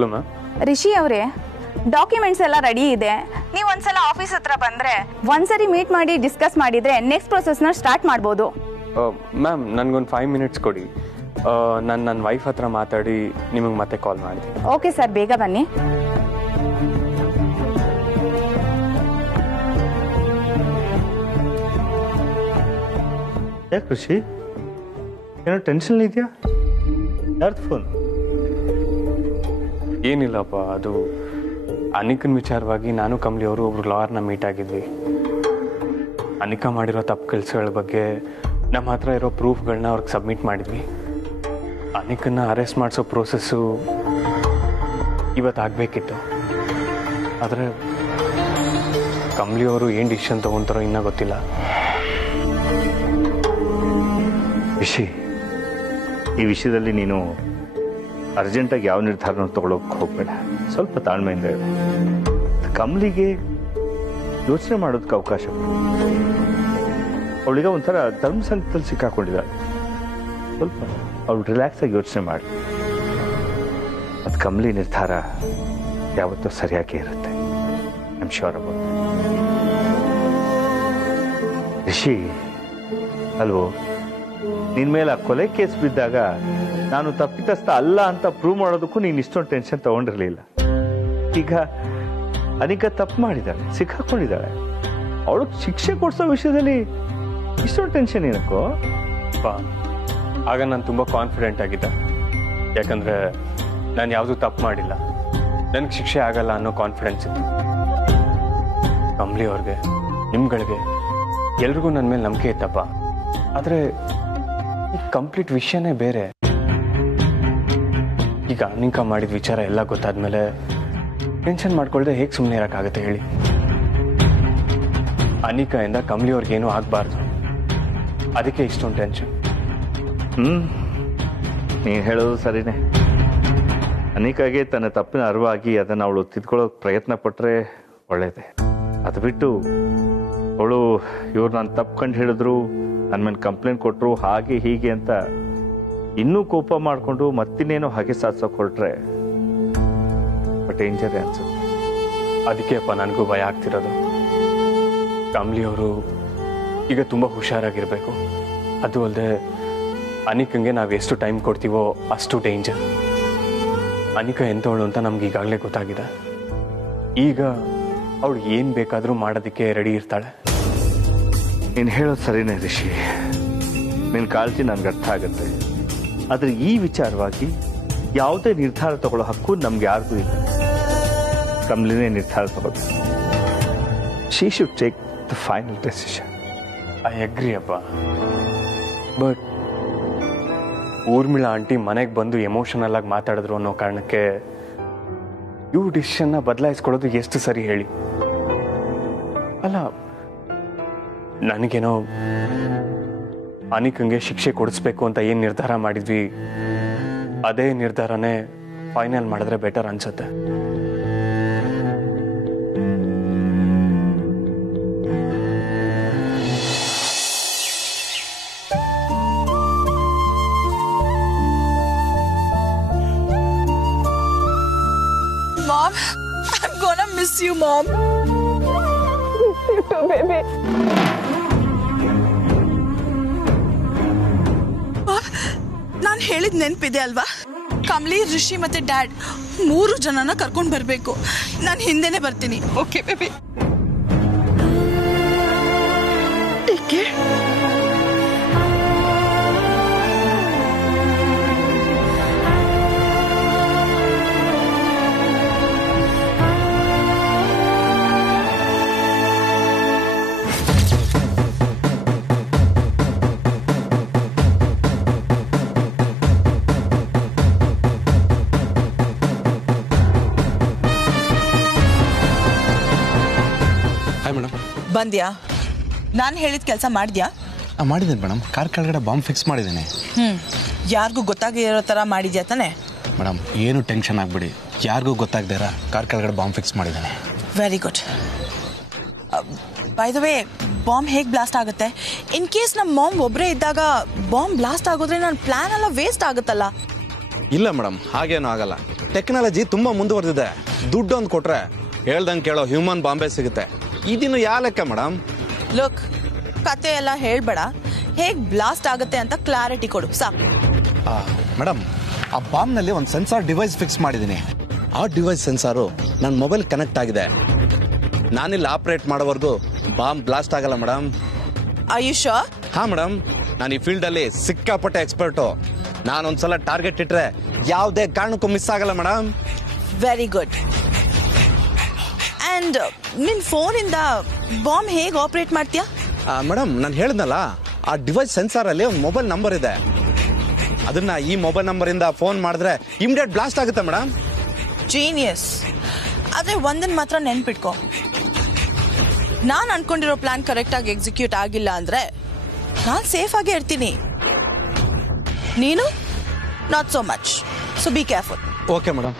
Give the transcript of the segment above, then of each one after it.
Hello ma'am. Rishi ಅವರೇ, documents ಎಲ್ಲ ready ಇದೆ. ನೀವು ಒಂದ್ಸಲ ಆಫೀಸ್ ಹತ್ರ ಬಂದರೆ ಒಂದ್ಸರಿ ಮೀಟ್ ಮಾಡಿ ಡಿಸ್ಕಸ್ ಮಾಡಿದರೆ ನೆಕ್ಸ್ಟ್ ಪ್ರೊಸೆಸ್ನ ಸ್ಟಾರ್ಟ್ ಮಾಡ್ಬೋದು. ಮ್ಯಾಮ್ ನನಗೊಂದು 5 ಮಿನಿಟ್ಸ್ ಕೊಡಿ. ನಾನು ನನ್ನ ವೈಫ್ ಹತ್ರ ಮಾತಾಡಿ ನಿಮಗೆ ಮತ್ತೆ ಕಾಲ್ ಮಾಡ್ತೀನಿ. ಓಕೆ ಸರ್, ಬೇಗ ಬನ್ನಿ. ಯಾಕೆ ಖುಷಿ, ಏನೋ ಟೆನ್ಷನ್ ಇದೆಯಾ? ಯಾರ್ದು ಫೋನ್? ಏನಿಲ್ಲಪ್ಪ, ಅದು ಅನಿಕನ ವಿಚಾರವಾಗಿ ನಾನು ಕಮಲಿ ಅವರು ಒಬ್ರು ಲಾಯರ್ನ ಮೀಟ್ ಆಗಿದ್ವಿ. ಅನಿಕಾ ಮಾಡಿರೋ ತಪ್ಪು ಕೆಲಸಗಳ ಬಗ್ಗೆ ನಮ್ಮ ಹತ್ರ ಇರೋ ಪ್ರೂಫ್ಗಳನ್ನ ಅವ್ರಿಗೆ ಸಬ್ಮಿಟ್ ಮಾಡಿದ್ವಿ. ಅನಿಕನ್ನ ಅರೆಸ್ಟ್ ಮಾಡಿಸೋ ಪ್ರೋಸೆಸ್ಸು ಇವತ್ತಾಗಬೇಕಿತ್ತು. ಆದರೆ ಕಮಲಿ ಅವರು ಏನು ಡಿಸಿಷನ್ ತೊಗೊತಾರೋ ಇನ್ನೂ ಗೊತ್ತಿಲ್ಲ. ರಿಷಿ, ಈ ವಿಷಯದಲ್ಲಿ ನೀನು ಅರ್ಜೆಂಟಾಗಿ ಯಾವ ನಿರ್ಧಾರನೂ ತಗೊಳ್ಳೋಕೆ ಹೋಗಬೇಡ. ಸ್ವಲ್ಪ ತಾಳ್ಮೆಯಿಂದ ಇರು. ಕಮಲಿಗೆ ಯೋಚನೆ ಮಾಡೋದಕ್ಕೆ ಅವಕಾಶ. ಅವಳಿಗೆ ಒಂಥರ ಧರ್ಮ ಸಂಕಟದಲ್ಲಿ ಸಿಕ್ಕಾಕೊಂಡಿದ್ದಾಳೆ. ಸ್ವಲ್ಪ ಅವಳು ರಿಲ್ಯಾಕ್ಸ್ ಆಗಿ ಯೋಚನೆ ಮಾಡಿ. ಅದು ಕಮಲಿ ನಿರ್ಧಾರ ಯಾವತ್ತೂ ಸರಿಯಾಗಿ ಇರುತ್ತೆ. I am sure about. Rishi ಅಲ್ವೋ, ನಿನ್ ಮೇಲೆ ಆ ಕೊಲೆ ಕೇಸ್ ಬಿದ್ದಾಗ ನಾನು ತಪ್ಪಿತಸ್ಥ ಅಲ್ಲ ಅಂತ ಪ್ರೂವ್ ಮಾಡೋದಕ್ಕೂ ನೀನು ಇಷ್ಟೊಂದು ಟೆನ್ಷನ್ ತಗೊಂಡಿರ್ಲಿಲ್ಲ. ಈಗ ಅನಿಕಾ ತಪ್ಪು ಮಾಡಿದ್ದಾಳೆ, ಸಿಕ್ಕಾಕೊಂಡಿದ್ದಾಳೆ. ಅವಳಿಗೆ ಶಿಕ್ಷೆ ಕೊಡಿಸೋ ವಿಷಯದಲ್ಲಿ ಇಷ್ಟೊಂದು ಟೆನ್ಷನ್ ಏನಕ್ಕೋ? ಆಗ ನಾನು ತುಂಬ ಕಾನ್ಫಿಡೆಂಟ್ ಆಗಿದ್ದೆ. ಯಾಕಂದರೆ ನಾನು ಯಾವುದೂ ತಪ್ಪು ಮಾಡಿಲ್ಲ, ನನಗೆ ಶಿಕ್ಷೆ ಆಗಲ್ಲ ಅನ್ನೋ ಕಾನ್ಫಿಡೆನ್ಸ್ ಇತ್ತು. ಕಮಲಿ ಅವ್ರಿಗೆ, ನಿಮ್ಗಳಿಗೆ ಎಲ್ರಿಗೂ ನನ್ನ ಮೇಲೆ ನಂಬಿಕೆ ಇತ್ತಪ್ಪ. ಆದರೆ ಈ ಕಂಪ್ಲೀಟ್ ವಿಷಯನೇ ಬೇರೆ. ಈಗ ಅನಿಕಾ ಮಾಡಿದ ವಿಚಾರ ಎಲ್ಲ ಗೊತ್ತಾದ್ಮೇಲೆ ಟೆನ್ಷನ್ ಮಾಡ್ಕೊಳ್ದೆ ಹೇಗೆ ಸುಮ್ಮನೆ ಇರೋಕ್ಕಾಗುತ್ತೆ ಹೇಳಿ? ಅನಿಕಾಯಿಂದ ಕಮಲಿ ಅವ್ರಿಗೇನೂ ಆಗಬಾರ್ದು, ಅದಕ್ಕೆ ಇಷ್ಟೊಂದು ಟೆನ್ಷನ್. ನೀನು ಹೇಳೋದು ಸರಿನೇ. ಅನಿಕಾಗೆ ತನ್ನ ತಪ್ಪಿನ ಅರಿವಾಗಿ ಅದನ್ನು ಅವಳು ತಿದ್ಕೊಳ್ಳೋಕೆ ಪ್ರಯತ್ನ ಪಟ್ಟರೆ ಒಳ್ಳೇದೆ. ಅದು ಬಿಟ್ಟು ಅವಳು ಇವ್ರು ನಾನು ತಪ್ಪು ಕಂಡು ಹೇಳಿದ್ರು, ನನ್ನ ಮೇಲೆ ಕಂಪ್ಲೇಂಟ್ ಕೊಟ್ಟರು, ಹಾಗೆ ಹೀಗೆ ಅಂತ ಇನ್ನೂ ಕೋಪ ಮಾಡಿಕೊಂಡು ಮತ್ತಿನ್ನೇನೋ ಹಾಗೆ ಸಾಧಿಸೋಕೆ ಹೊರಟ್ರೆ ಡೇಂಜರ್ ಅನ್ಸುತ್ತೆ. ಅದಕ್ಕೆಪ್ಪ ನನಗೂ ಭಯ ಆಗ್ತಿರೋದು. ಕಮಲಿ ಅವರು ಈಗ ತುಂಬ ಹುಷಾರಾಗಿರಬೇಕು. ಅದು ಅಲ್ಲದೆ ಅನಿಕಂಗೆ ನಾವು ಎಷ್ಟು ಟೈಮ್ ಕೊಡ್ತೀವೋ ಅಷ್ಟು ಡೇಂಜರ್. ಅನಿಕಾ ಎಂಥವಳು ಅಂತ ನಮ್ಗೆ ಈಗಾಗಲೇ ಗೊತ್ತಾಗಿದೆ. ಈಗ ಅವಳು ಏನು ಬೇಕಾದರೂ ಮಾಡೋದಕ್ಕೆ ರೆಡಿ ಇರ್ತಾಳೆ. ನೀನು ಹೇಳೋದು ಸರಿನೇ ರಿಷಿ, ನಿನ್ನ ಕಾಳಜಿ ನನಗೆ ಅರ್ಥ ಆಗುತ್ತೆ. ಆದರೆ ಈ ವಿಚಾರವಾಗಿ ಯಾವುದೇ ನಿರ್ಧಾರ ತಗೊಳ್ಳೋ ಹಕ್ಕು ನಮ್ಗೆ ಯಾರಿಗೂ ಇಲ್ಲ. ಕಮಲಿನೇ ನಿರ್ಧಾರ ತಗೋದು. She should take the final decision. I agree ಅಪ್ಪ. ಬಟ್ ಊರ್ಮಿಳಾ ಆಂಟಿ ಮನೆಗೆ ಬಂದು ಎಮೋಷನಲ್ ಆಗಿ ಮಾತಾಡಿದ್ರು ಅನ್ನೋ ಕಾರಣಕ್ಕೆ ಇವು ಡಿಸಿಷನ್ನ ಬದಲಾಯಿಸ್ಕೊಳ್ಳೋದು ಎಷ್ಟು ಸರಿ ಹೇಳಿ? ಅಲ್ಲ, ನನಗೇನೋ ಅನಿಕಂಗೆ ಶಿಕ್ಷೆ ಕೊಡಿಸ್ಬೇಕು ಅಂತ ಏನು ನಿರ್ಧಾರ ಮಾಡಿದ್ವಿ ಅದೇ ನಿರ್ಧಾರನೇ ಫೈನಲ್ ಮಾಡಿದ್ರೆ ಬೆಟರ್ ಅನ್ಸುತ್ತೆ. Mom, I'm gonna miss you, Mom. Miss you too, baby. Mom, ನಾನು ಹೇಳಿದ ನೆನಪಿದೆ ಅಲ್ವಾ? ಕಮಲಿ, ರಿಷಿ ಮತ್ತೆ ಡ್ಯಾಡ್ 3 ಜನನ ಕರ್ಕೊಂಡು ಬರಬೇಕು. ನಾನು ಹಿಂದೆನೆ ಬರ್ತೀನಿ. Okay baby? Take care. ಬಂದ್ಯಾ? ನಾನು ಹೇಳಿದ ಕೆಲಸ ಮಾಡಿದ್ಯಾ? ಮಾಡಿದ್ದೀನಿ ಮೇಡಮ್. ಕಾರ್ ಕೆಳಗಡೆ ಬಾಂಬ್ ಫಿಕ್ಸ್ ಮಾಡಿದ್ದೀನಿ. ಯಾರಿಗೂ ಗೊತ್ತಾಗಿರೋ ಥರ ಮಾಡಿದ್ಯಾ ತಾನೆ? ಮೇಡಮ್ ಏನು ಟೆನ್ಷನ್ ಆಗಬೇಡಿ, ಯಾರಿಗೂ ಗೊತ್ತಾಗದಿರ ಕಾರ್ ಕೆಳಗಡೆ ಬಾಂಬ್ ಫಿಕ್ಸ್ ಮಾಡಿದ್ದೀನಿ. Very good. By the way, bomb ಹೇಗೆ ಬ್ಲಾಸ್ಟ್ ಆಗುತ್ತೆ? ಇನ್ ಕೇಸ್ ನಮ್ಮ ಮಾಮ್ ಒಬ್ಬರೇ ಇದ್ದಾಗ ಬಾಂಬ್ ಬ್ಲಾಸ್ಟ್ ಆಗೋದ್ರೆ ನನ್ನ ಪ್ಲಾನ್ ಎಲ್ಲ ವೇಸ್ಟ್ ಆಗುತ್ತಲ್ಲ? ಇಲ್ಲ ಮೇಡಮ್, ಹಾಗೇನೂ ಆಗಲ್ಲ. ಟೆಕ್ನಾಲಜಿ ತುಂಬಾ ಮುಂದುವರೆದಿದೆ. ದುಡ್ಡು ಒಂದು ಕೊಟ್ರೆ ಹೇಳ್ದಂಗೆ ಕೇಳೋ ಹ್ಯೂಮನ್ ಬಾಂಬೆ ಸಿಗುತ್ತೆ. ಇದಿನ್ನು ಯಾವ ಲೆಕ್ಕ ಮೇಡಮ್? ಲುಕ್, ಕತೆ ಎಲ್ಲ ಹೇಳ್ಬೇಡ, ಹೇಗ್ ಬ್ಲಾಸ್ಟ್ ಆಗುತ್ತೆ ಅಂತ ಕ್ಲಾರಿಟಿ ಕೊಡು ಸಾಕು. ಮೇಡಮ್, ಆ ಬಾಂಬ್ನಲ್ಲಿ ಒಂದು ಸೆನ್ಸಾರ್ ಡಿವೈಸ್ ಫಿಕ್ಸ್ ಮಾಡಿದ್ದೀನಿ. ಆ ಡಿವೈಸ್ ಸೆನ್ಸಾರು ನನ್ನ ಮೊಬೈಲ್ ಕನೆಕ್ಟ್ ಆಗಿದೆ. ನಾನಿಲ್ಲಿ ಆಪರೇಟ್ ಮಾಡೋವರೆಗೂ ಬಾಂಬ್ ಬ್ಲಾಸ್ಟ್ ಆಗಲ್ಲ ಮೇಡಮ್. ಆಯುಷ್? ಹಾ ಮೇಡಮ್, ನಾನು ಈ ಫೀಲ್ಡ್ ಅಲ್ಲಿ ಸಿಕ್ಕಾಪಟ್ಟೆ ಎಕ್ಸ್ಪರ್ಟು. ನಾನೊಂದ್ಸಲ ಟಾರ್ಗೆಟ್ ಇಟ್ರೆ ಯಾವುದೇ ಕಾರಣಕ್ಕೂ ಮಿಸ್ ಆಗಲ್ಲ ಮೇಡಮ್. Very good. ಅಂಡ್ ನಿನ್ ಫೋನಿಂದ ಬಾಂಬ್ ಹೇಗೆ ಆಪರೇಟ್ ಮಾಡ್ತೀಯಾ? ಮೇಡಮ್, ನಾನು ಹೇಳಿದ್ನಲ್ಲ, ಆ ಡಿವೈಸ್ ಸೆನ್ಸಾರ್ ಅಲ್ಲಿ ಒಂದು ಮೊಬೈಲ್ ನಂಬರ್ ಇದೆ. ಅದನ್ನ ಈ ಮೊಬೈಲ್ ನಂಬರ್ ಇಂದ ಫೋನ್ ಮಾಡಿದ್ರೆ ಇಮಿಡಿಯೇಟ್ ಬ್ಲಾಸ್ಟ್ ಆಗುತ್ತೆ ಮೇಡಮ್. ಜೀನಿಯಸ್. ಆದ್ರೆ ಒಂದನ್ ಮಾತ್ರ ನೆನ್ಪಿಟ್ಕೋ, ನಾನ್ ಅನ್ಕೊಂಡಿರೋ ಪ್ಲಾನ್ ಕರೆಕ್ಟ್ ಆಗಿ ಎಕ್ಸಿಕ್ಯೂಟ್ ಆಗಿಲ್ಲ ಅಂದ್ರೆ ನಾನ್ ಸೇಫ್ ಆಗೇ ಇರ್ತೀನಿ. ನೀನು not so much. So be careful. Okay madam.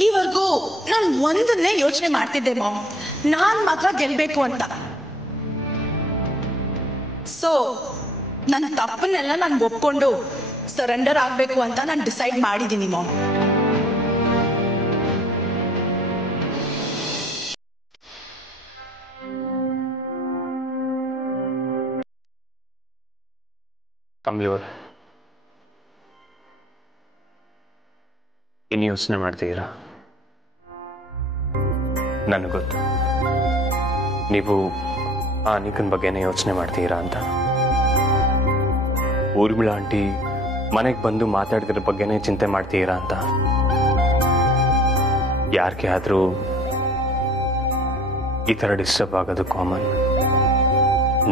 ಈವರೆಗೂ ನಾನು ಒಂದನ್ನೇ ಯೋಚನೆ ಮಾಡ್ತಿದ್ದೆ ಮಾಮ್, ನಾನ್ ಮಾತ್ರ ಗೆಲ್ಬೇಕು ಅಂತ. ಸೊ ನನ್ನ ತಪ್ಪನ್ನೆಲ್ಲ ನಾನು ಒಪ್ಕೊಂಡು ಸರೆಂಡರ್ ಆಗ್ಬೇಕು ಅಂತ ನಾನು ಡಿಸೈಡ್ ಮಾಡಿದ್ದೀನಿ ಮಾಮ್. ಕಮಲಿ ಅವರೇ, ಇನ್ನು ಯೋಚನೆ ಮಾಡ್ತೀರಾ? ನನಗೆ ಗೊತ್ತು ನೀವು ಆ ಅನಿಕನ್ ಬಗ್ಗೆನೇ ಯೋಚನೆ ಮಾಡ್ತೀರಾ ಅಂತ. ಊರ್ಮಿಳಾ ಆಂಟಿ ಮನೆಗೆ ಬಂದು ಮಾತಾಡಿದ್ರ ಬಗ್ಗೆನೇ ಚಿಂತೆ ಮಾಡ್ತೀರಾ ಅಂತ. ಯಾರಿಗೆ ಆದರೂ ಈ ಥರ ಡಿಸ್ಟರ್ಬ್ ಆಗೋದು ಕಾಮನ್.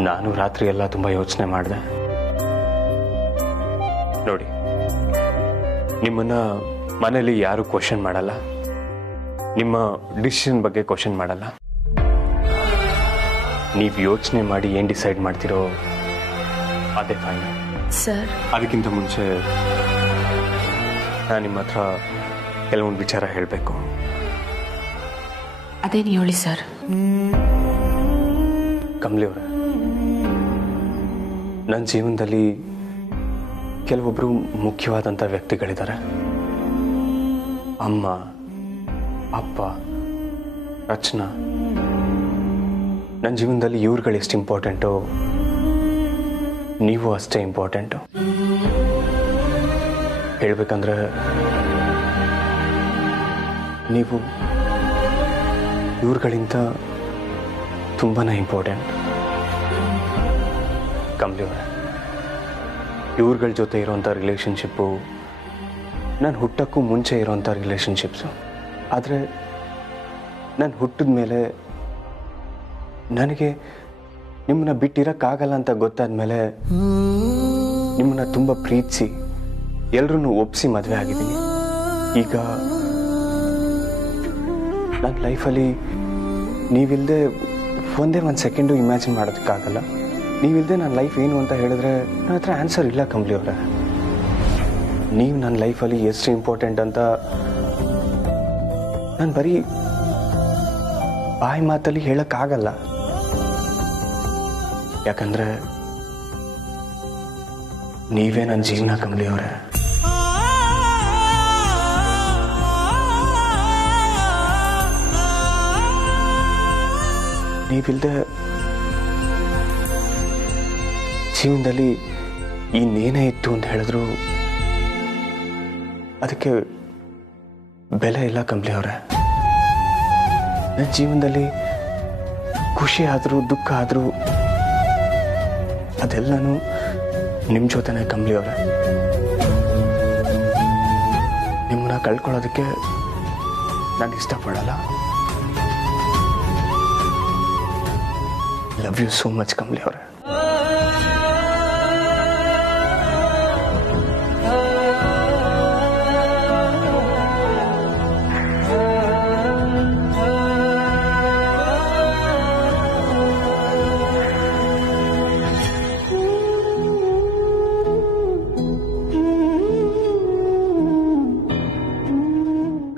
ನಾನು ರಾತ್ರಿ ಎಲ್ಲ ತುಂಬ ಯೋಚನೆ ಮಾಡಿದೆ. ನೋಡಿ, ನಿಮ್ಮನ್ನ ಮನೇಲಿ ಯಾರು ಕ್ವಶನ್ ಮಾಡಲ್ಲ, ನಿಮ್ಮ ಡಿಸಿಷನ್ ಬಗ್ಗೆ ಕ್ವಶನ್ ಮಾಡಲ್ಲ. ನೀವು ಯೋಚನೆ ಮಾಡಿ ಏನು ಡಿಸೈಡ್ ಮಾಡ್ತೀರೋ ಅದೇ ಫೈನಲ್. ಸರ್, ಅದಕ್ಕಿಂತ ಮುಂಚೆ ನಾನು ನಿಮ್ಮ ಹತ್ರ ಕೆಲವೊಂದು ವಿಚಾರ ಹೇಳಬೇಕು. ಅದೇನು ಹೇಳಿ ಸರ್. ಕಮಲಿ ಅವರೇ, ನನ್ನ ಜೀವನದಲ್ಲಿ ಕೆಲವೊಬ್ಬರು ಮುಖ್ಯವಾದಂಥ ವ್ಯಕ್ತಿಗಳಿದ್ದಾರೆ. ಅಮ್ಮ, ಅಪ್ಪ, ರಚನಾ. ನನ್ನ ಜೀವನದಲ್ಲಿ ಇವ್ರುಗಳು ಎಷ್ಟು ಇಂಪಾರ್ಟೆಂಟು, ನೀವು ಅಷ್ಟೇ ಇಂಪಾರ್ಟೆಂಟು. ಹೇಳ್ಬೇಕಂದ್ರೆ ನೀವು ಇವ್ರುಗಳಿಂದ ತುಂಬಾ ಇಂಪಾರ್ಟೆಂಟ್. ಕಮಲಿ ಅವರೇ, ಇವ್ರುಗಳ ಜೊತೆ ಇರೋಂಥ ರಿಲೇಷನ್ಶಿಪ್ಪು ನಾನು ಹುಟ್ಟಕ್ಕೂ ಮುಂಚೆ ಇರೋಂಥ ರಿಲೇಷನ್ಶಿಪ್ಸು. ಆದರೆ ನಾನು ಹುಟ್ಟಿದ ಮೇಲೆ ನನಗೆ ನಿಮ್ಮನ್ನ ಬಿಟ್ಟಿರೋಕ್ಕಾಗಲ್ಲ ಅಂತ ಗೊತ್ತಾದ ಮೇಲೆ ನಿಮ್ಮನ್ನ ತುಂಬ ಪ್ರೀತಿಸಿ ಎಲ್ಲರೂ ಒಪ್ಪಿಸಿ ಮದುವೆ ಆಗಿದ್ದೀನಿ. ಈಗ ನನ್ನ ಲೈಫಲ್ಲಿ ನೀವಿಲ್ಲದೆ ಒಂದೇ ಒಂದು ಸೆಕೆಂಡು ಇಮ್ಯಾಜಿನ್ ಮಾಡೋದಕ್ಕಾಗಲ್ಲ. ನೀವಿಲ್ಲದೆ ನನ್ನ ಲೈಫ್ ಏನು ಅಂತ ಹೇಳಿದ್ರೆ ನನ್ನ ಹತ್ರ ಆನ್ಸರ್ ಇಲ್ಲ. ಕಮಲಿ ಅವರೇ, ನೀವು ನನ್ನ ಲೈಫಲ್ಲಿ ಎಷ್ಟು ಇಂಪಾರ್ಟೆಂಟ್ ಅಂತ ನಾನು ಬರೀ ಬಾಯಿ ಮಾತಲ್ಲಿ ಹೇಳೋಕ್ಕಾಗಲ್ಲ. ಯಾಕಂದ್ರೆ ನೀವೇ ನನ್ನ ಜೀವನ. ಕಮಲಿ ಅವರೇ, ನೀವಿಲ್ಲದೆ ಜೀವನದಲ್ಲಿ ಇನ್ನೇನೇ ಇತ್ತು ಅಂತ ಹೇಳಿದ್ರು ಅದಕ್ಕೆ ಬೆಲೆ ಇಲ್ಲ. ಕಮಲಿ ಅವರೇ, ನನ್ನ ಜೀವನದಲ್ಲಿ ಖುಷಿ ಆದರೂ ದುಃಖ ಆದರೂ ಅದೆಲ್ಲನೂ ನಿಮ್ಮ ಜೊತೆನೇ. ಕಮಲಿ ಅವರೇ, ನಿಮ್ಮನ್ನ ಕಳ್ಕೊಳ್ಳೋದಕ್ಕೆ ನಾನು ಇಷ್ಟಪಡಲ್ಲ. Love you so much Kamali ಅವರೇ.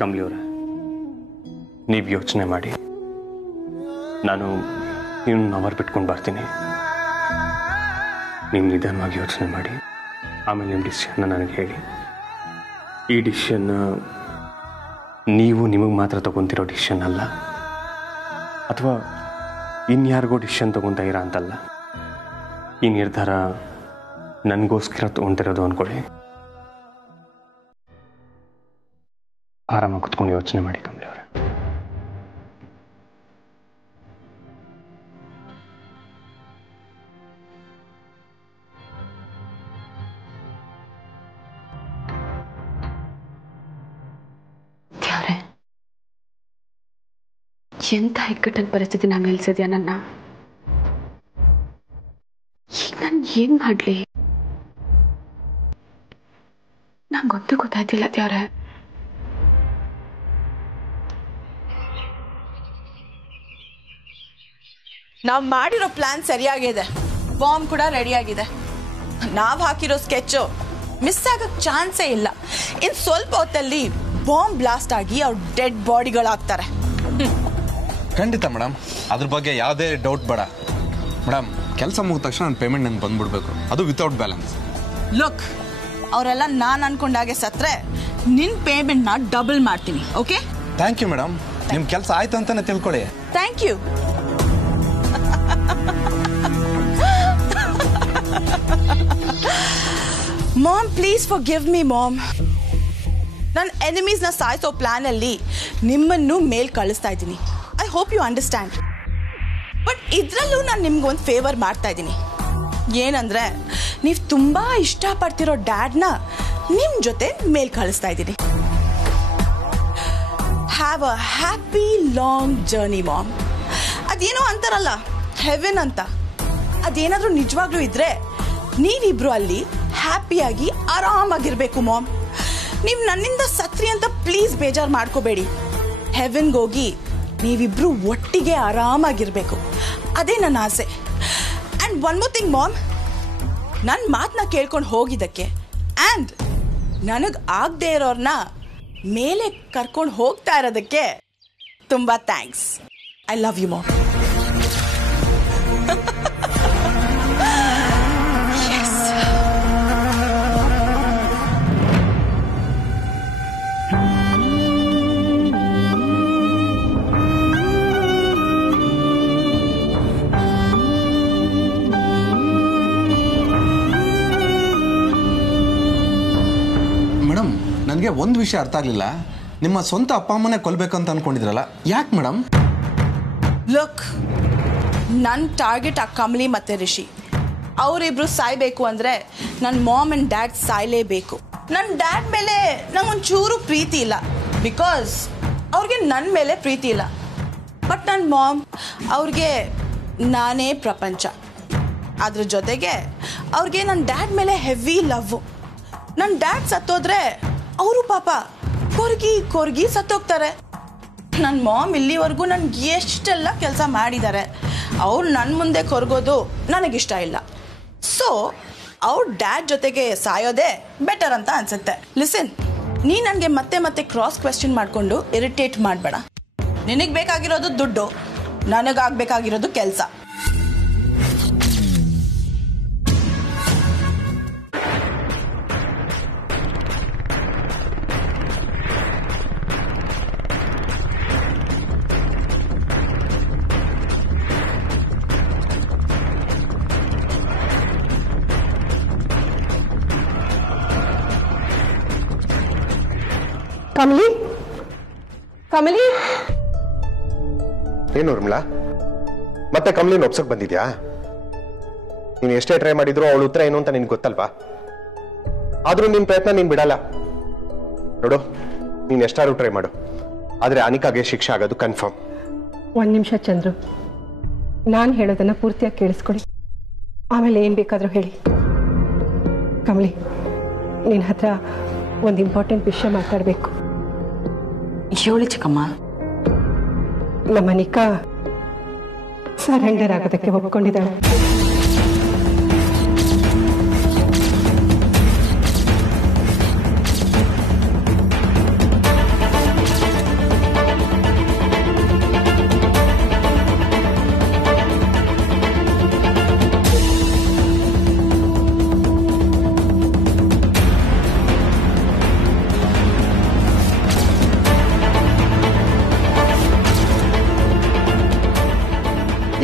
ಕಮಲಿಯವರೇ, ನೀವು ಯೋಚನೆ ಮಾಡಿ. ನಾನು ಇನ್ನೊಂದು ಅವರ್ ಬಿಟ್ಕೊಂಡು ಬರ್ತೀನಿ. ನೀವು ನಿಧಾನವಾಗಿ ಯೋಚನೆ ಮಾಡಿ, ಆಮೇಲೆ ನಿಮ್ಮ ಡಿಸಿಷನ್ನ ನನಗೆ ಹೇಳಿ. ಈ ಡಿಸಿಷನ್ ನೀವು ನಿಮಗೆ ಮಾತ್ರ ತಗೊತಿರೋ ಡಿಸಿಷನ್ ಅಲ್ಲ, ಅಥವಾ ಇನ್ಯಾರಿಗೋ ಡಿಸಿಷನ್ ತಗೊತಾ ಇರ ಅಂತಲ್ಲ. ಈ ನಿರ್ಧಾರ ನನಗೋಸ್ಕರ ತಗೊಂತಿರೋದು ಅಂದ್ಕೊಳ್ಳಿ. ಆರಾಮಾಗಿ ಕುತ್ಕೊಂಡು ಯೋಚನೆ ಮಾಡಿ ಕಮಲಿ ಅವರೇ. ಎಂಥ ಇಕ್ಕಟ್ಟಿನ ಪರಿಸ್ಥಿತಿ ನಾನು ನಿಲ್ಸಿದ್ಯಾ ನನ್ನ. ಈಗ ನಾನು ಏನ್ ಮಾಡ್ಲಿ ನಂಗೊತ್ತೂ ಗೊತ್ತಾಯ್ತಿಲ್ಲ ದೇವ್ರೆ. ನಾವು ಮಾಡಿರೋ ಪ್ಲಾನ್ ಸರಿಯಾಗಿದೆ. ಬಾಂಬ್ ಕೂಡ ರೆಡಿ ಆಗಿದೆ. ನಾವು ಹಾಕಿರೋ ಸ್ಕೆಚ್ಚು ಮಿಸ್ ಆಗಕ್ ಚಾನ್ಸೇ ಇಲ್ಲ. ಇನ್ ಸ್ವಲ್ಪ ಹೊತ್ತಲ್ಲಿ ಬಾಂಬ್ ಬ್ಲಾಸ್ಟ್ ಆಗಿ ಅವ್ರ ಡೆಡ್ ಬಾಡಿಗಳಾಗ್ತಾರೆ. ಖಂಡಿತ ಮೇಡಮ್, ಅದ್ರ ಬಗ್ಗೆ ಯಾವುದೇ ಡೌಟ್ ಬೇಡ ಮೇಡಮ್. ಕೆಲಸ ಮುಗಿದ ತಕ್ಷಣ ನನ್ನ ಪೇಮೆಂಟ್ ನಂಗೆ ಬಂದ್ಬಿಡ್ಬೇಕು, ಅದು ವಿತೌಟ್ ಬ್ಯಾಲೆನ್ಸ್. ಲುಕ್, ಅವರೆಲ್ಲ ನಾನು ಅನ್ಕೊಂಡಾಗೆ ಸತ್ರೆ ನಿನ್ ಪೇಮೆಂಟ್ ನ ಡಬಲ್ ಮಾಡ್ತೀನಿ. ಓಕೆ? Thank you madam. ನಿಮ್ ಕೆಲಸ ಆಯ್ತು ಅಂತಾನೆ ತಿಳ್ಕೊಳ್ಳಿ. Thank you. Mom, please forgive me mom. ನನ್ನ ಎನಿಮೀಸ್ನ ಸಾಯಿಸೋ ಪ್ಲಾನ್ ಅಲ್ಲಿ ನಿಮ್ಮನ್ನು ಮೇಲ್ ಕಳಿಸ್ತಾ ಇದ್ದೀನಿ. I hope you understand. But ಇದರಲ್ಲೂ ನಾನು ನಿಮ್ಗೊಂದು ಫೇವರ್ ಮಾಡ್ತಾ ಇದ್ದೀನಿ. ಏನಂದ್ರೆ, ನೀವು ತುಂಬಾ ಇಷ್ಟಪಡ್ತಿರೋ ಡ್ಯಾಡ್ನ ನಿಮ್ಮ ಜೊತೆ ಮೇಲ್ ಕಳಿಸ್ತಾ ಇದ್ದೀನಿ. Have a happy long journey mom. ಅದೇನೋ ಅಂತಾರಲ್ಲ, ಹೆವೆನ್ ಅಂತ. ಅದೇನಾದ್ರೂ ನಿಜವಾಗ್ಲೂ ಇದ್ರೆ ನೀವಿಬ್ರು ಅಲ್ಲಿ ಹ್ಯಾಪಿಯಾಗಿ ಆರಾಮಾಗಿರ್ಬೇಕು ಮಾಮ್. ನೀವು ನನ್ನಿಂದ ಸತ್ರಿ ಅಂತ ಪ್ಲೀಸ್ ಬೇಜಾರು ಮಾಡ್ಕೋಬೇಡಿ. ಹೆವೆನ್ಗೆ ಹೋಗಿ ನೀವಿಬ್ರು ಒಟ್ಟಿಗೆ ಆರಾಮಾಗಿರ್ಬೇಕು, ಅದೇ ನನ್ನ ಆಸೆ. And one more thing mom, ನನ್ನ ಮಾತನ್ನ ಕೇಳ್ಕೊಂಡು ಹೋಗಿದ್ದಕ್ಕೆ ಆ್ಯಂಡ್ ನನಗೆ ಆಗದೆ ಇರೋರ್ನ ಮೇಲೆ ಕರ್ಕೊಂಡು ಹೋಗ್ತಾ ಇರೋದಕ್ಕೆ ತುಂಬ thanks. I love you mom. Madam, ನನಗೆ ಒಂದು ವಿಷಯ ಅರ್ಥ ಆಗಲಿಲ್ಲ. ನಿಮ್ಮ ಸ್ವಂತ ಅಪ್ಪ ಅಮ್ಮನೇ ಕೊಲ್ಬೇಕಂತ ಅನ್ಕೊಂಡಿದ್ರಲ್ಲ, ಯಾಕೆ ಮೇಡಮ್? ಲುಕ್, ನನ್ನ ಟಾರ್ಗೆಟ್ ಆ ಕಮಲಿ ಮತ್ತು ರಿಷಿ. ಅವರಿಬ್ರು ಸಾಯ್ಬೇಕು ಅಂದರೆ ನನ್ನ ಮಾಮ್ ಆ್ಯಂಡ್ ಡ್ಯಾಡ್ ಸಾಯಲೇಬೇಕು. ನನ್ನ ಡ್ಯಾಡ್ ಮೇಲೆ ನಂಗೊಂಚೂರು ಪ್ರೀತಿ ಇಲ್ಲ, ಬಿಕಾಸ್ ಅವ್ರಿಗೆ ನನ್ನ ಮೇಲೆ ಪ್ರೀತಿ ಇಲ್ಲ. ಬಟ್ ನನ್ನ ಮಾಮ್, ಅವ್ರಿಗೆ ನಾನೇ ಪ್ರಪಂಚ. ಅದ್ರ ಜೊತೆಗೆ ಅವ್ರಿಗೆ ನನ್ನ ಡ್ಯಾಡ್ ಮೇಲೆ ಹೆವಿ ಲವ್. ನನ್ನ ಡ್ಯಾಡ್ ಸತ್ತೋದ್ರೆ ಅವರು ಪಾಪ ಕೊರ್ಗಿ ಕೊರ್ಗಿ ಸತ್ತೋಗ್ತಾರೆ. ನನ್ನ ಮಾಮ್ ಇಲ್ಲಿವರೆಗೂ ನನ್ಗೆ ಎಷ್ಟೆಲ್ಲ ಕೆಲಸ ಮಾಡಿದ್ದಾರೆ. ಅವ್ರು ನನ್ನ ಮುಂದೆ ಕೊರ್ಗೋದು ನನಗಿಷ್ಟ ಇಲ್ಲ. ಸೊ ಅವ್ರ ಡ್ಯಾಡ್ ಜೊತೆಗೆ ಸಾಯೋದೇ ಬೆಟರ್ ಅಂತ ಅನ್ಸುತ್ತೆ. ಲಿಸನ್, ನೀ ನನಗೆ ಮತ್ತೆ ಮತ್ತೆ ಕ್ರಾಸ್ ಕ್ವೆಶ್ಚನ್ ಮಾಡಿಕೊಂಡು ಇರಿಟೇಟ್ ಮಾಡಬೇಡ. ನಿನಗೆ ಬೇಕಾಗಿರೋದು ದುಡ್ಡು, ನನಗಾಗಬೇಕಾಗಿರೋದು ಕೆಲಸ. ಕಮಲಿ, ಕಮಲಿ. ಏನು ಉರ್ಮಿಳಾ, ಮತ್ತೆ ಕಮಲಿನ ಒಪ್ಸಕ್ ಬಂದಿದ್ಯಾ? ನೀನು ಎಷ್ಟೇ ಟ್ರೈ ಮಾಡಿದ್ರು ಅವಳ ಉತ್ತರ ಏನು ಅಂತ ನಿನ್ಗೆ ಗೊತ್ತಲ್ವಾ? ಆದ್ರೂ ನಿನ್ ಪ್ರಯತ್ನ ನೀನ್ ಬಿಡಲ್ಲ ನೋಡು. ನೀನ್ ಎಷ್ಟಾದ್ರೂ ಟ್ರೈ ಮಾಡು, ಆದ್ರೆ ಅನಿಕಾಗೆ ಶಿಕ್ಷೆ ಆಗೋದು ಕನ್ಫರ್ಮ್. ಒಂದು ನಿಮಿಷ ಚಂದ್ರು, ನಾನು ಹೇಳೋದನ್ನ ಪೂರ್ತಿಯಾಗಿ ಕೇಳಿಸ್ಕೊಡಿ, ಆಮೇಲೆ ಏನು ಬೇಕಾದರೂ ಹೇಳಿ. ಕಮಲಿ, ನಿನ್ನ ಹತ್ರ ಒಂದು ಇಂಪಾರ್ಟೆಂಟ್ ವಿಷಯ ಮಾತಾಡಬೇಕು. ಹೇಳಿ ಚಿಕ್ಕಮ್ಮ. ನಮ್ಮ ಅನಿಕಾ ಸರೆಂಡರ್ ಆಗೋದಕ್ಕೆ ಒಪ್ಕೊಂಡಿದ್ದಾಳೆ.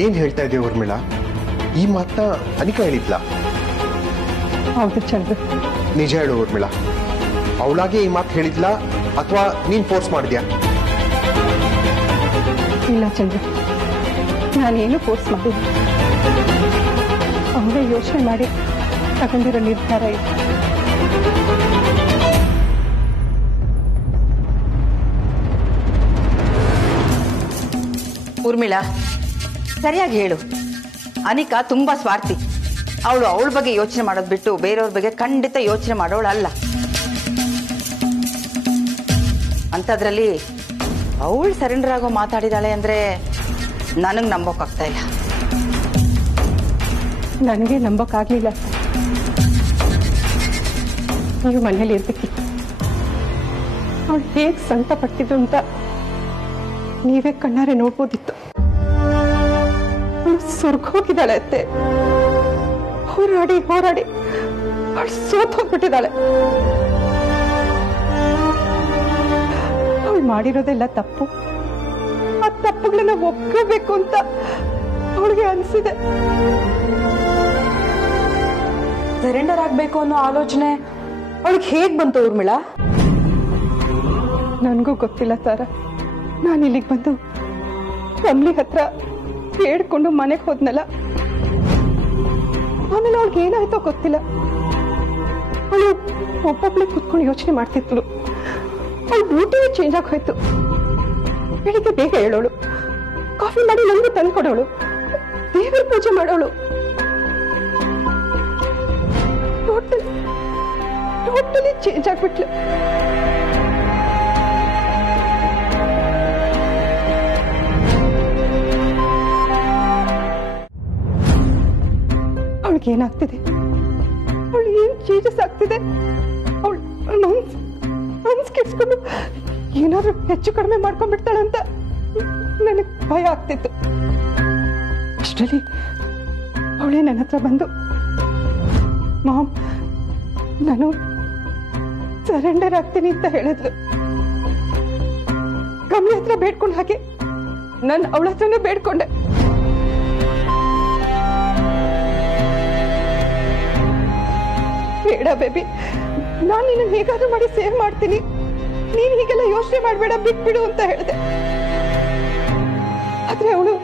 ಏನ್ ಹೇಳ್ತಾ ಇದೆಯಾ ಊರ್ಮಿಳಾ? ಈ ಮಾತನ್ನ ಅನಿಕಾ ಹೇಳಿದ್ಲಾ? ಹೌದು ಚಂದ್ರ. ನಿಜ ಹೇಳು ಊರ್ಮಿಳಾ, ಅವಳಾಗೆ ಈ ಮಾತು ಹೇಳಿದ್ಲಾ ಅಥವಾ ನೀನ್ ಫೋರ್ಸ್ ಮಾಡಿದ್ಯಾ? ಇಲ್ಲ ಚಂದ್ರ, ನಾನೇನು ಫೋರ್ಸ್ ಮಾಡಿಲ್ಲ. ಅವಳೇ ಯೋಚನೆ ಮಾಡಿ ತಗೊಂಡಿರೋ ನಿರ್ಧಾರ ಇದೆ. ಊರ್ಮಿಳಾ, ಸರಿಯಾಗಿ ಹೇಳು. ಅನಿಕಾ ತುಂಬಾ ಸ್ವಾರ್ಥಿ. ಅವಳು ಅವಳ ಬಗ್ಗೆ ಯೋಚನೆ ಮಾಡೋದು ಬಿಟ್ಟು ಬೇರೆಯವ್ರ ಬಗ್ಗೆ ಖಂಡಿತ ಯೋಚನೆ ಮಾಡೋಳು ಅಲ್ಲ. ಅಂಥದ್ರಲ್ಲಿ ಅವಳು ಸರೆಂಡರ್ ಆಗೋ ಮಾತಾಡಿದಾಳೆ ಅಂದ್ರೆ ನನಗೆ ನಂಬೋಕ್ಕಾಗ್ತಾ ಇಲ್ಲ. ನನಗೆ ನಂಬೋಕ್ಕಾಗಲಿಲ್ಲ. ನೀವು ಮನೇಲಿ ಇರ್ಬೇಕಿತ್ತು. ಅವಳು ಹೇಗೆ ಸಂತ ಪಟ್ಟಿದ್ರು ಅಂತ ನೀವೇ ಕಣ್ಣಾರೆ ನೋಡ್ಬೋದಿತ್ತು. ಅವಳು ಸ್ವರ್ಗ ಹೋಗಿದ್ದಾಳೆ ಅತ್ತೆ. ಹೋರಾಡಿ ಹೋರಾಡಿ ಅವಳು ಸೋತ್ ಹೋಗ್ಬಿಟ್ಟಿದ್ದಾಳೆ. ಅವಳು ಮಾಡಿರೋದೆಲ್ಲ ತಪ್ಪು. ಆ ತಪ್ಪುಗಳನ್ನ ಒಪ್ಕೋಬೇಕು ಅಂತ ಅವಳಿಗೆ ಅನ್ಸಿದೆ. ಸರೆಂಡರ್ ಆಗ್ಬೇಕು ಅನ್ನೋ ಆಲೋಚನೆ ಅವಳಿಗೆ ಹೇಗ್ ಬಂತು ಊರ್ಮಿಳಾ? ನನಗೂ ಗೊತ್ತಿಲ್ಲ ತಾರ. ನಾನು ಇಲ್ಲಿಗೆ ಬಂದು ಕಮ್ಲಿ ಹತ್ರ ಹೇಳ್ಕೊಂಡು ಮನೆಗೆ ಹೋದ್ನಲ್ಲ, ಆಮೇಲೆ ಅವಳಿಗೆ ಏನಾಯ್ತೋ ಗೊತ್ತಿಲ್ಲ. ಅವಳು ಒಬ್ಬೊಬ್ಳೆ ಕುತ್ಕೊಂಡು ಯೋಚನೆ ಮಾಡ್ತಿದ್ಲು. ಅವಳು ಡ್ಯೂಟಿನೇ ಚೇಂಜ್ ಆಗಿ ಹೋಯ್ತು. ಬೆಳಿಗ್ಗೆ ಬೇಗ ಹೇಳೋಳು, ಕಾಫಿ ಮಾಡಿ ನನಗೂ ತಂದು ಕೊಡೋಳು, ದೇವರ ಪೂಜೆ ಮಾಡೋಳು. Totally change ಆಗ್ಬಿಟ್ಲು. ಅವಳಿಗೆ ಏನಾಗ್ತಿದೆ, ಅವಳು ಏನ್ ಚೇಂಜಸ್ ಆಗ್ತಿದೆ, ಅವಳು ಮನ್ಸ್ ಕೆಡ್ಸ್ಕೊಂಡು ಏನಾದ್ರೂ ಹೆಚ್ಚು ಕಡಿಮೆ ಮಾಡ್ಕೊಂಡ್ಬಿಡ್ತಾಳೆ ಅಂತ ನನಗೆ ಭಯ ಆಗ್ತಿತ್ತು. ಅಷ್ಟರಲ್ಲಿ ಅವಳೇ ನನ್ನ ಹತ್ರ ಬಂದು, ಮಾಮ್ ನಾನು ಸರೆಂಡರ್ ಆಗ್ತೀನಿ ಅಂತ ಹೇಳಿದ್ಲು. ಕಮ್ಮಿ ಹತ್ರ ಬೇಡ್ಕೊಂಡ ಹಾಗೆ ನಾನು ಅವಳ ಹತ್ರನೇ ಬೇಡ್ಕೊಂಡೆ. ಬೇಡ ಬೇಬಿ, ನಾನು ನಿನ್ನ ಹೇಗಾದ್ರೂ ಮಾಡಿ ಸೇವ್ ಮಾಡ್ತೀನಿ, ನೀನ್ ಹೀಗೆಲ್ಲ ಯೋಚನೆ ಮಾಡ್ಬೇಡ, ಬಿಟ್ಬಿಡು ಅಂತ ಹೇಳಿದೆ. ಆದ್ರೆ ಅವಳು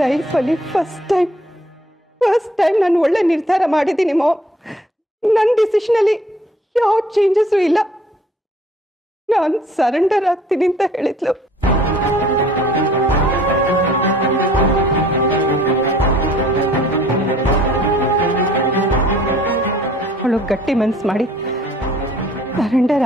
ಲೈಫಲ್ಲಿ ಫಸ್ಟ್ ಟೈಮ್ ನಾನು ಒಳ್ಳೆ ನಿರ್ಧಾರ ಮಾಡಿದ್ದೀನಿ ಮಾಮ್. ನನ್ನ ಡಿಸಿಷನ್ ಅಲ್ಲಿ ಯಾವ ಚೇಂಜಸ್ಸು ಇಲ್ಲ. ನಾನು ಸರೆಂಡರ್ ಆಗ್ತೀನಿ ಅಂತ ಹೇಳಿದ್ಲು. ಅವಳು ಗಟ್ಟಿ ಮನ್ಸು ಮಾಡಿ ಸರೆಂಡರ್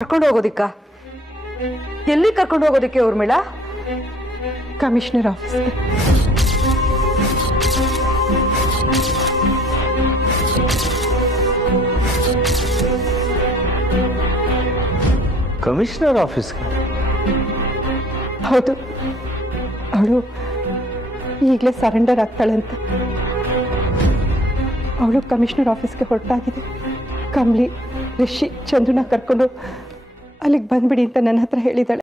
ಕರ್ಕೊಂಡು ಹೋಗೋದಿಕ್ಕ? ಎಲ್ಲಿ ಕರ್ಕೊಂಡು ಹೋಗೋದಿಕ್ಕೆ ಊರ್ಮಿಳಾ? ಕಮಿಷನರ್ ಆಫೀಸ್ಗೆ. ಕಮಿಷನರ್ ಆಫೀಸ್ಗೆ? ಹೌದು, ಅವಳು ಈಗಲೇ ಸರೆಂಡರ್ ಆಗ್ತಾಳೆ ಅಂತ. ಅವಳು ಕಮಿಷನರ್ ಆಫೀಸ್ಗೆ ಹೊರಟಾಗಿದೆ. ಕಮ್ಲಿ, ರಿಷಿ, ಚಂದ್ರನ ಕರ್ಕೊಂಡು ಅಲ್ಲಿಗೆ ಬಂದ್ಬಿಡಿ ಅಂತ ನನ್ನ ಹತ್ರ ಹೇಳಿದಾಳೆ.